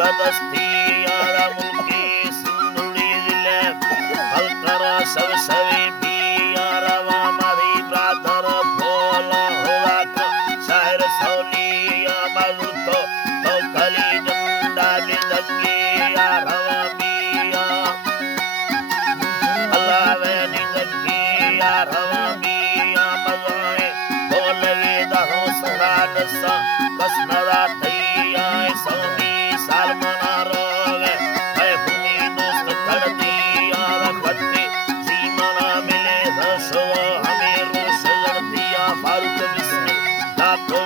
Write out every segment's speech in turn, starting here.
Adastia Mulki Sunduli Alkara Savsavi Piara Mari Brother Pola Hulaka Sair Solia Maluto Tokali Jandali Zangi Aravamia Alaveni Zangi Aravamia Mazai Polveda Hosaradasa Kasnara Taya Sami Salmana Rove Hai Bhumi Dost Kardiya Rakhti Simana Mile Dasho Hame Rosh Gardiya Faruk Visni Dato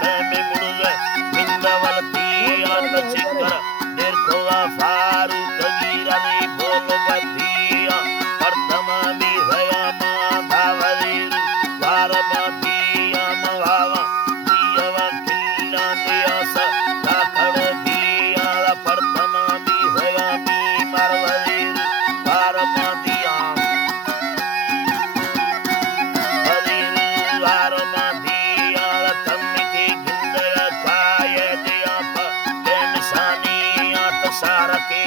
Teme Muruze Mindavaltiya Tachikara Dirkova Faruk Girani Bolvatiya Partama Vihaya Madhavadiru Varamatiya Mahava Diyava Killa Diyasa Dakaro Diya Partama Vihaya Marvadiru Varamatiya Adiru Varamatiya Tamiki Gindaya Kaya Diyapa Temishaniya Tasarake